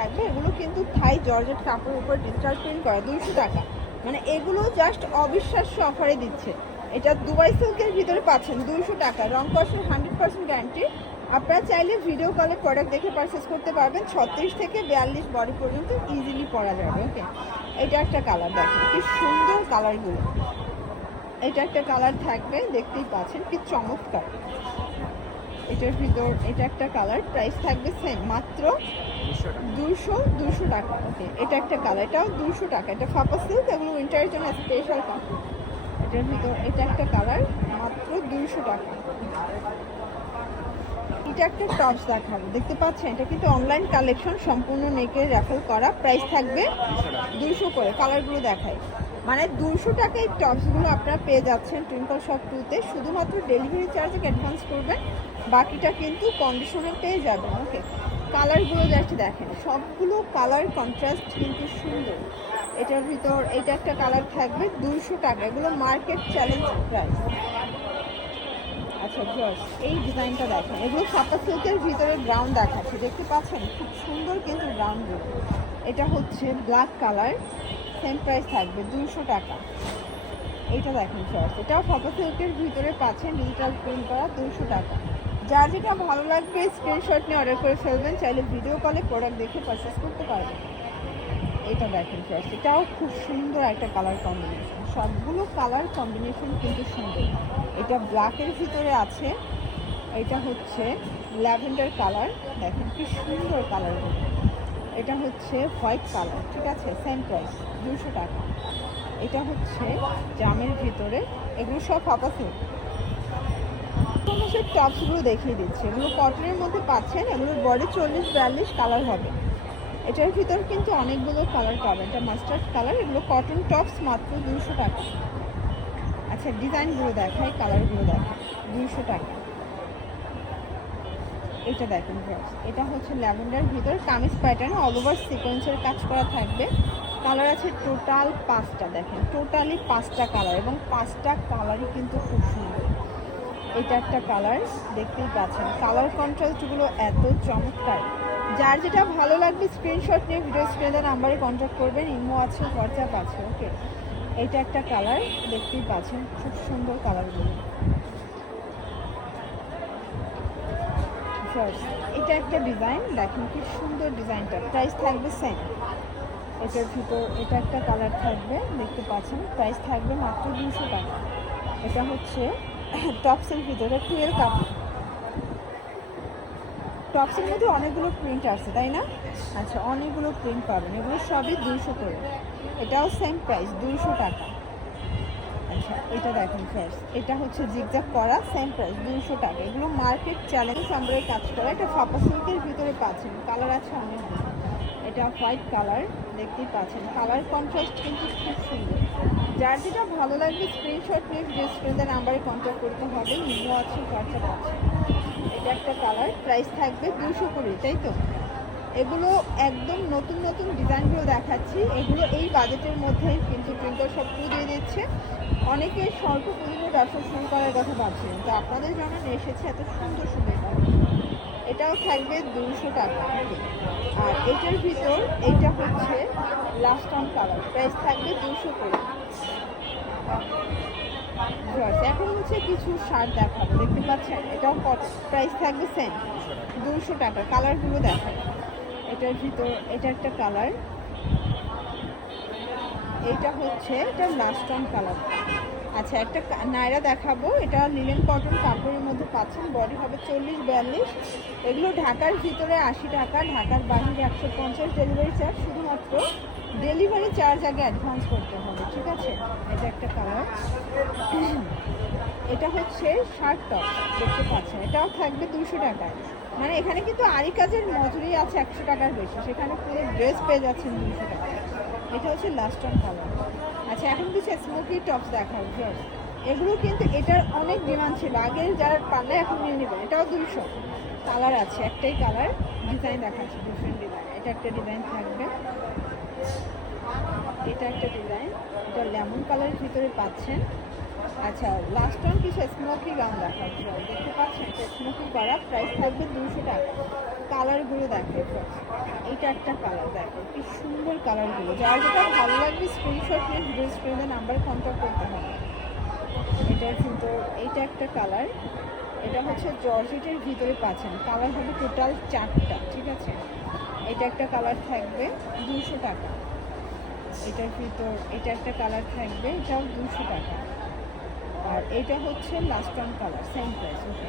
থাকবে, এগুলো কিন্তু থাই জর্জেট কাপড়ের উপর ডিজিটাল প্রিন্ট করা, দুইশো টাকা। মানে এগুলো জাস্ট অবিশ্বাস্য অফারে দিচ্ছে। এটা দুবাই সিল্কের ভিতরে পাচ্ছেন, দুইশো টাকা। রং কষের হান্ড্রেড পার্সেন্ট গ্যারান্টি আপনারা চাইলে ভিডিও কলে প্রোডাক্ট দেখে পারচেস করতে পারবেন। ছত্রিশ থেকে বিয়াল্লিশ বডি পর্যন্ত ইজিলি পরা যাবে ওকে এটা একটা কালার দেখেন কি সুন্দর কালারগুলো এটা একটা কালার থাকবে, দেখতেই পাচ্ছেন কি চমৎকার। এটার ভিতর এটা একটা কালার প্রাইস থাকবে সেম মাত্র দুশো দুশো টাকা। ওকে এটা একটা কালার এটাও দুশো টাকা। এটা ফাপা সিল্ক এগুলো উইন্টারের জন্য স্পেশাল কাপড় এটার ভিতর এটা একটা কালার মাত্র দুশো টাকা। এটা একটা টপস দেখাবো। দেখতে পাচ্ছেন এটা কিন্তু অনলাইন কালেকশন সম্পূর্ণ নেকের রেফার করা। প্রাইস থাকবে দুশো করে। কালারগুলো দেখাই। মানে দুশো টাকা এই টপসগুলো আপনারা পেয়ে যাচ্ছেন টুইঙ্কল শপ টুতে শুধুমাত্র ডেলিভারি চার্জে অ্যাডভান্স করবেন, বাকিটা কিন্তু কন্ডিশনে পেয়ে যাবেন ওকে কালারগুলো জাস্ট দেখেন, সবগুলো কালার কন্ট্রাস্ট কিন্তু সুন্দর। এটার ভিতর, এটা একটা কালার থাকবে দুশো টাকা, এগুলো মার্কেট চ্যালেঞ্জ প্রাইস আচ্ছা জর্জ এই ডিজাইনটা দেখেন, এগুলো সাপা সিল্কের ভিতরে গ্রাউন্ড দেখাচ্ছে, দেখতে পাচ্ছেন? খুব সুন্দর কিন্তু গ্রাউন্ডগুলো এটা হচ্ছে ব্ল্যাক কালার সেম প্রাইস থাকবে দুশো টাকা। এইটা দেখেন জর্জ এটাও সাপা সিল্কের ভিতরে পাচ্ছেন ডিজিটাল প্রিন্ট করা দুশো টাকা। যার যেটা ভালো লাগবে স্ক্রিনশট নিয়ে অর্ডার করে ফেলবেন, চাইলে ভিডিও কলে প্রোডাক্ট দেখে পারচেস করতে পারবেন। এটা দেখেন ফার্স্ট এটাও খুব সুন্দর একটা কালার কম্বিনেশন সবগুলো কালার কম্বিনেশন কিন্তু সুন্দর। এটা ব্ল্যাকের ভিতরে আছে, এটা হচ্ছে ল্যাভেন্ডার কালার দেখেন কি সুন্দর কালারগুলো এটা হচ্ছে হোয়াইট কালার, ঠিক আছে? সেম প্রাইস দুশো টাকা। এটা হচ্ছে জামের ভিতরে, এগুলো সব ফাঁকা সিল্ক সমস্ত টপসগুলো দেখিয়ে দিচ্ছে। এগুলো কটনের মধ্যে পাচ্ছেন, এগুলোর বডি চল্লিশ বিয়াল্লিশ কালার হবে। এটার ভিতর কিন্তু অনেকগুলো কালার পাবেন। এটা মাস্টার্ড কালার, এগুলো কটন টপস মাত্র দুশো টাকা। আচ্ছা ডিজাইনগুলো দেখায় কালারগুলো দেখায় দুশো টাকা। এটা দেখেন এটা হচ্ছে ল্যাভেন্ডার ভিতর কামিজ প্যাটার্ন অল ওভার সিকোয়েন্সের কাজ করা থাকবে। কালার আছে টোটাল পাঁচটা, দেখেন। টোটালি পাঁচটা কালার এবং পাঁচটা কালারই কিন্তু খুব সুন্দর। এটা একটা কালার দেখতেই পাচ্ছেন। কালার কন্ট্রাস্টগুলো এত চমৎকার। যার যেটা ভালো লাগবে স্ক্রিনশট নিয়ে ভিডিও স্ক্রিনে নাম্বারে কন্ট্যাক্ট করবেন। ইমো আছে হোয়াটসঅ্যাপ আছে ওকে এটা একটা কালার দেখতেই পাচ্ছেন। খুব সুন্দর কালারগুলো First, এটা একটা ডিজাইন দেখেন কি সুন্দর ডিজাইনটা প্রাইস থাকবে সেম এটার ভিতর এটা একটা কালার থাকবে দেখতে পাচ্ছেন প্রাইস থাকবে মাত্র দুশো টাকা। এটা হচ্ছে টপসের ভিতরে টুয়েল কাপড় টপসের মধ্যে অনেকগুলো প্রিন্ট আছে তাই না? আচ্ছা অনেকগুলো প্রিন্ট পাবেন এগুলো সবই দুশো করে। এটাও সেম প্রাইস দুশো টাকা। আচ্ছা এটা দেখেন ফার্স্ট এটা হচ্ছে জিগজাগ করা সেম প্রাইস দুশো টাকা। এগুলো মার্কেট চ্যালেঞ্জ সম্পর্কে কাজ করা। এটা ফাপা সিল্কের ভিতরে পাচ্ছেন কালার আছে অনেকগুলো এটা হোয়াইট কালার দেখতেই পাচ্ছেন। কালার কন্ট্রাস্ট কিন্তু খুব সুন্দর। যার যেটা ভালো লাগবে স্ক্রিনশট নিয়ে স্ক্রিনের নাম্বারে কন্ট্যাক্ট করতে হবে। ইমো আছে হোয়াটসঅ্যাপ আছে। এটা একটা কালার প্রাইস থাকবে দুশো করে তাই তো? এগুলো একদম নতুন নতুন ডিজাইনগুলো দেখাচ্ছি। এগুলো এই বাজেটের মধ্যেই কিন্তু প্রিন্টার সব দিয়ে দিচ্ছে অনেকে স্বল্প পুঁজিতে ব্যবসা শুরু করার কথা ভাবছিলেন তো আপনাদের জন্য নিয়ে এসেছে এত সুন্দর সুন্দর এটাও থাকবে দুশো টাকা। আর এটার ভিতর এইটা হচ্ছে লাস্ট অন কালার প্রাইস থাকবে দুশো করে এখন হচ্ছে কিছু শার্ট দেখাবো, দেখতে পাচ্ছেন? এটাও প্রাইস থাকবে সেম দুশো টাকা। কালারগুলো দেখায় এটার ভিতর এটা একটা কালার এইটা হচ্ছে, এটা লাস্ট অন কালার আচ্ছা একটা নায়রা দেখাবো। এটা লিলেন কটন কাপড়ের মধ্যে পাচ্ছেন বডি হবে চল্লিশ, বিয়াল্লিশ। এগুলো ঢাকার ভিতরে আশি টাকা, ঢাকার বাইরে একশো পঞ্চাশ ডেলিভারি চার্জ শুধুমাত্র ডেলিভারি চার্জ আগে অ্যাডভান্স করতে হবে, ঠিক আছে? এটা একটা কালার এটা হচ্ছে শার্ট টপ দেখতে পাচ্ছেন। এটাও থাকবে দুশো টাকায়। মানে এখানে কিন্তু আরি কাজের মজুরি আছে একশো টাকার বেশি। সেখানে পুরো ড্রেস পেয়ে যাচ্ছেন দুশো টাকা এটা হচ্ছে লাস্ট অন কালার আচ্ছা এখন কিছু স্মোকি টপস দেখাও জস এগুলো কিন্তু এটার অনেক ডিমান্ড ছিল। আগে যারা পারলে এখন নিয়ে নেবেন এটাও দুইশো। কালার আছে, একটাই কালার ডিজাইন দেখাচ্ছে ডিফারেন্ট ডিজাইন এটা একটা ডিজাইন থাকবে। এটা একটা ডিজাইন এটা লেমন কালারের ভিতরে পাচ্ছেন। আচ্ছা লাস্ট অন কিছু স্মোকি গাউন দেখাচ্ছি দেখতে পাচ্ছেন এটা স্মোকি করা প্রাইস থাকবে দুশো টাকা। কালারগুলো দেখো first। এইটা একটা কালার দেখো, কি সুন্দর কালারগুলো যার যেটা ভালো লাগবে স্ক্রিনশট নিয়ে ভিডিও স্ক্রিনে নাম্বার কন্ট্যাক্ট করতে হবে। এটার ভিতর এইটা একটা কালার এটা হচ্ছে জর্জেটের ভিতরে পাচ্ছেন। কালার হবে টোটাল চারটা, ঠিক আছে? এটা একটা কালার থাকবে দুশো টাকা। এটার ভিতর, এটা একটা কালার থাকবে, এটাও দুশো টাকা। আর এটা হচ্ছে last colour same price okay